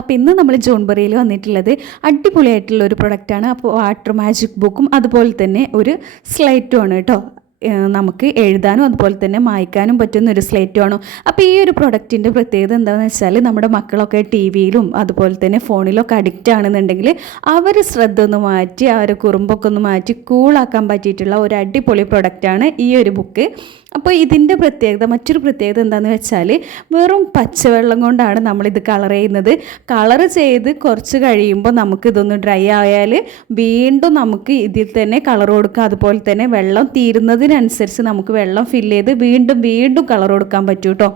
അപ്പോൾ ഇന്ന് നമ്മൾ ജോൺബറിയിൽ വന്നിട്ടുള്ളത് അടിപൊളിയായിട്ടുള്ള ഒരു പ്രൊഡക്റ്റാണ്. അപ്പോൾ വാട്ടർ മാജിക് ബുക്കും അതുപോലെ തന്നെ ഒരു സ്ലൈറ്റും ആണ് കേട്ടോ. നമുക്ക് എഴുതാനും അതുപോലെ തന്നെ മായ്ക്കാനും പറ്റുന്ന ഒരു സ്ലേറ്റുമാണ്. അപ്പോൾ ഈ ഒരു പ്രൊഡക്റ്റിൻ്റെ പ്രത്യേകത എന്താണെന്ന് വെച്ചാൽ നമ്മുടെ മക്കളൊക്കെ ടി വിയിലും അതുപോലെ തന്നെ ഫോണിലൊക്കെ അഡിക്റ്റ് ആണെന്നുണ്ടെങ്കിൽ അവർ ശ്രദ്ധ ഒന്ന് മാറ്റി ആ ഒരു കുറുമ്പൊക്കെ ഒന്ന് മാറ്റി കൂളാക്കാൻ പറ്റിയിട്ടുള്ള ഒരു അടിപൊളി പ്രൊഡക്റ്റാണ് ഈ ഒരു ബുക്ക്. അപ്പോൾ ഇതിൻ്റെ മറ്റൊരു പ്രത്യേകത എന്താണെന്ന് വെച്ചാൽ വെറും പച്ചവെള്ളം കൊണ്ടാണ് നമ്മളിത് കളർ ചെയ്യുന്നത്. കളർ ചെയ്ത് കുറച്ച് കഴിയുമ്പോൾ നമുക്കിതൊന്ന് ഡ്രൈ ആയാൽ വീണ്ടും നമുക്ക് ഇതിൽ തന്നെ കളർ കൊടുക്കാം. അതുപോലെ തന്നെ വെള്ളം തീരുന്നതിനനുസരിച്ച് നമുക്ക് വെള്ളം ഫില്ല് ചെയ്ത് വീണ്ടും കളർ കൊടുക്കാൻ പറ്റും കേട്ടോ.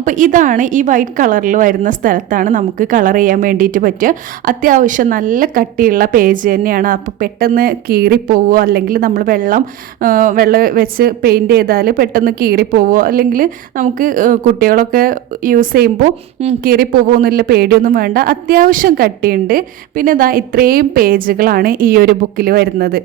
അപ്പോൾ ഇതാണ് ഈ വൈറ്റ് കളറിൽ വരുന്ന സ്ഥലത്താണ് നമുക്ക് കളർ ചെയ്യാൻ വേണ്ടിയിട്ട് പറ്റുക. അത്യാവശ്യം നല്ല കട്ടിയുള്ള പേജ് തന്നെയാണ്. അപ്പോൾ പെട്ടെന്ന് കീറിപ്പോവുക അല്ലെങ്കിൽ നമ്മൾ വെള്ളം വെച്ച് പെയിൻറ്റ് ചെയ്താൽ പെട്ടെന്ന് കീറിപ്പോവോ അല്ലെങ്കിൽ നമുക്ക് കുട്ടികളൊക്കെ യൂസ് ചെയ്യുമ്പോൾ കീറിപ്പോവോ എന്നുള്ള പേടിയൊന്നും വേണ്ട. അത്യാവശ്യം കട്ടിയുണ്ട്. പിന്നെ ഇത്രയും പേജുകളാണ് ഈ ഒരു ബുക്കിൽ വരുന്നത്.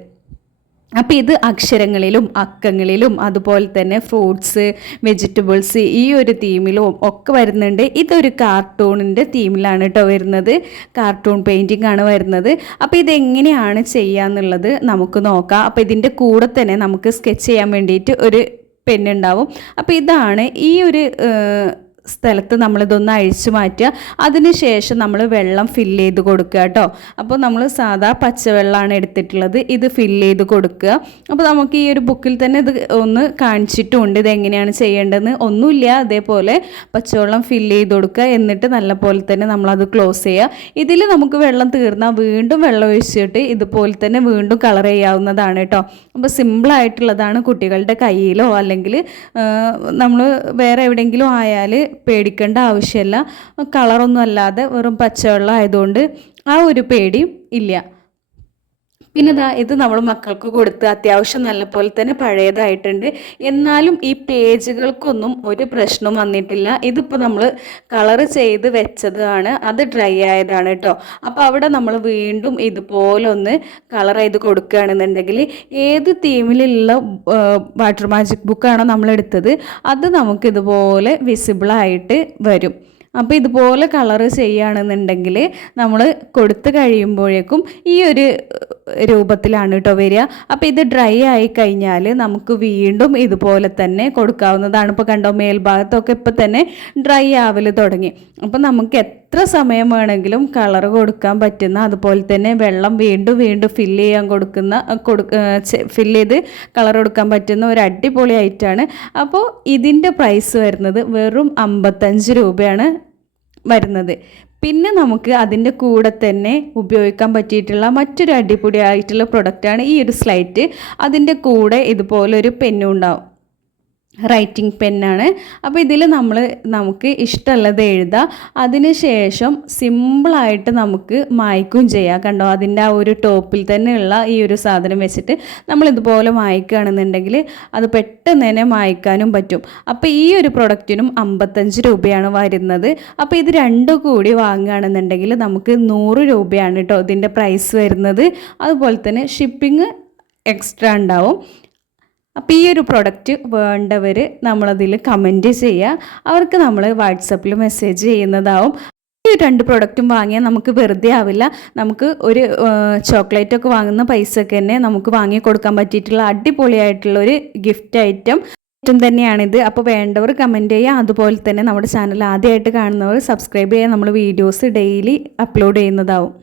അപ്പോൾ ഇത് അക്ഷരങ്ങളിലും അക്കങ്ങളിലും അതുപോലെ തന്നെ ഫ്രൂട്ട്സ് വെജിറ്റബിൾസ് ഈ ഒരു തീമിലും ഒക്കെ വരുന്നുണ്ട്. ഇതൊരു കാർട്ടൂണിൻ്റെ തീമിലാണ് കേട്ടോ വരുന്നത്. കാർട്ടൂൺ പെയിൻറ്റിംഗ് ആണ് വരുന്നത്. അപ്പോൾ ഇതെങ്ങനെയാണ് ചെയ്യാന്നുള്ളത് നമുക്ക് നോക്കാം. അപ്പോൾ ഇതിൻ്റെ കൂടെ തന്നെ നമുക്ക് സ്കെച്ച് ചെയ്യാൻ വേണ്ടിയിട്ട് ഒരു പെന്നുണ്ടാവും. അപ്പോൾ ഇതാണ് ഈ ഒരു സ്ഥലത്ത് നമ്മളിതൊന്ന് അഴിച്ചു മാറ്റുക. അതിന് ശേഷം നമ്മൾ വെള്ളം ഫില്ല് ചെയ്ത് കൊടുക്കുക കേട്ടോ. അപ്പോൾ നമ്മൾ സാധാ പച്ചവെള്ളമാണ് എടുത്തിട്ടുള്ളത്. ഇത് ഫില്ല് ചെയ്ത് കൊടുക്കുക. അപ്പോൾ നമുക്ക് ഈ ഒരു ബുക്കിൽ തന്നെ ഇത് ഒന്ന് കാണിച്ചിട്ടുമുണ്ട് ഇതെങ്ങനെയാണ് ചെയ്യേണ്ടതെന്ന്. ഒന്നുമില്ല, അതേപോലെ പച്ചവെള്ളം ഫില്ല് ചെയ്ത് കൊടുക്കുക. എന്നിട്ട് നല്ലപോലെ തന്നെ നമ്മളത് ക്ലോസ് ചെയ്യുക. ഇതിൽ നമുക്ക് വെള്ളം തീർന്നാൽ വീണ്ടും വെള്ളം ഒഴിച്ചിട്ട് ഇതുപോലെ തന്നെ വീണ്ടും കളർ ചെയ്യാവുന്നതാണ് കേട്ടോ. അപ്പോൾ സിമ്പിളായിട്ടുള്ളതാണ്. കുട്ടികളുടെ കയ്യിലോ അല്ലെങ്കിൽ നമ്മൾ വേറെ എവിടെയെങ്കിലും ആയാൽ പേടിക്കേണ്ട ആവശ്യമില്ല. കളറൊന്നും അല്ലാതെ വെറും പച്ചവെള്ളം ആയതുകൊണ്ട് ആ ഒരു പേടിയും ഇല്ല. പിന്നെ ഇത് നമ്മൾ മക്കൾക്ക് കൊടുത്ത് അത്യാവശ്യം നല്ലപോലെ തന്നെ പഴയതായിട്ടുണ്ട്. എന്നാലും ഈ പേജുകൾക്കൊന്നും ഒരു പ്രശ്നം വന്നിട്ടില്ല. ഇതിപ്പോൾ നമ്മൾ കളർ ചെയ്ത് വെച്ചതാണ്, അത് ഡ്രൈ ആയതാണ് കേട്ടോ. അപ്പോൾ അവിടെ നമ്മൾ വീണ്ടും ഇതുപോലെ ഒന്ന് കളർ ചെയ്ത് കൊടുക്കുകയാണെന്നുണ്ടെങ്കിൽ ഏത് തീമിലുള്ള വാട്ടർ മാജിക് ബുക്കാണോ നമ്മളെടുത്തത് അത് നമുക്കിതുപോലെ വിസിബിളായിട്ട് വരും. അപ്പോൾ ഇതുപോലെ കളർ ചെയ്യുകയാണെന്നുണ്ടെങ്കിൽ നമ്മൾ കൊടുത്ത് കഴിയുമ്പോഴേക്കും ഈ ഒരു രൂപത്തിലാണ് കേട്ടോ വരിക. അപ്പോൾ ഇത് ഡ്രൈ ആയി കഴിഞ്ഞാൽ നമുക്ക് വീണ്ടും ഇതുപോലെ തന്നെ കൊടുക്കാവുന്നതാണ്. ഇപ്പോൾ കണ്ടോ, മേൽഭാഗത്തൊക്കെ ഇപ്പോൾ തന്നെ ഡ്രൈ ആവൽ തുടങ്ങി. അപ്പോൾ നമുക്ക് എത്ര സമയം വേണമെങ്കിലും കളർ കൊടുക്കാൻ പറ്റുന്ന, അതുപോലെ തന്നെ വെള്ളം വീണ്ടും ഫില്ല് ചെയ്ത് കളർ കൊടുക്കാൻ പറ്റുന്ന ഒരു അടിപൊളി ഐറ്റമാണ്. അപ്പോൾ ഇതിൻ്റെ പ്രൈസ് വരുന്നത് വെറും 55 രൂപയാണ് വരുന്നത്. പിന്നെ നമുക്ക് അതിൻ്റെ കൂടെ തന്നെ ഉപയോഗിക്കാൻ പറ്റിയിട്ടുള്ള മറ്റൊരു അടിപൊളിയായിട്ടുള്ള പ്രൊഡക്റ്റാണ് ഈ ഒരു സ്ലൈറ്റ്. അതിൻ്റെ കൂടെ ഇതുപോലൊരു പെന്നും ഉണ്ടാവും, റൈറ്റിംഗ് പെന്നാണ്. അപ്പോൾ ഇതിൽ നമുക്ക് ഇഷ്ടമുള്ളത് എഴുതാം. അതിന് ശേഷം സിമ്പിളായിട്ട് നമുക്ക് മായ്ക്കുകയും ചെയ്യാം. കണ്ടോ, അതിൻ്റെ ആ ഒരു ടോപ്പിൽ തന്നെയുള്ള ഈ ഒരു സാധനം വെച്ചിട്ട് നമ്മളിതുപോലെ മായ്ക്കുകയാണെന്നുണ്ടെങ്കിൽ അത് പെട്ടെന്ന് തന്നെ മായ്ക്കാനും പറ്റും. അപ്പോൾ ഈ ഒരു പ്രൊഡക്റ്റിനും 55 രൂപയാണ് വരുന്നത്. അപ്പോൾ ഇത് രണ്ടും കൂടി വാങ്ങുകയാണെന്നുണ്ടെങ്കിൽ നമുക്ക് 100 രൂപയാണ് കേട്ടോ ഇതിൻ്റെ പ്രൈസ് വരുന്നത്. അതുപോലെ തന്നെ ഷിപ്പിംഗ് എക്സ്ട്രാ ഉണ്ടാവും. അപ്പോൾ ഈ ഒരു പ്രൊഡക്റ്റ് വേണ്ടവർ നമ്മളതിൽ കമൻറ്റ് ചെയ്യുക. അവർക്ക് നമ്മൾ വാട്സപ്പിൽ മെസ്സേജ് ചെയ്യുന്നതാവും. ഈ 2 പ്രൊഡക്റ്റും വാങ്ങിയാൽ നമുക്ക് വെറുതെ ആവില്ല. നമുക്ക് ഒരു ചോക്ലേറ്റൊക്കെ വാങ്ങുന്ന പൈസക്ക് തന്നെ നമുക്ക് വാങ്ങി കൊടുക്കാൻ പറ്റിയിട്ടുള്ള അടിപൊളിയായിട്ടുള്ളൊരു ഗിഫ്റ്റ് ഐറ്റം തന്നെയാണിത്. അപ്പോൾ വേണ്ടവർ കമൻറ്റ് ചെയ്യുക. അതുപോലെ തന്നെ നമ്മുടെ ചാനൽ ആദ്യമായിട്ട് കാണുന്നവർ സബ്സ്ക്രൈബ് ചെയ്യുക. നമ്മൾ വീഡിയോസ് ഡെയിലി അപ്ലോഡ് ചെയ്യുന്നതാവും.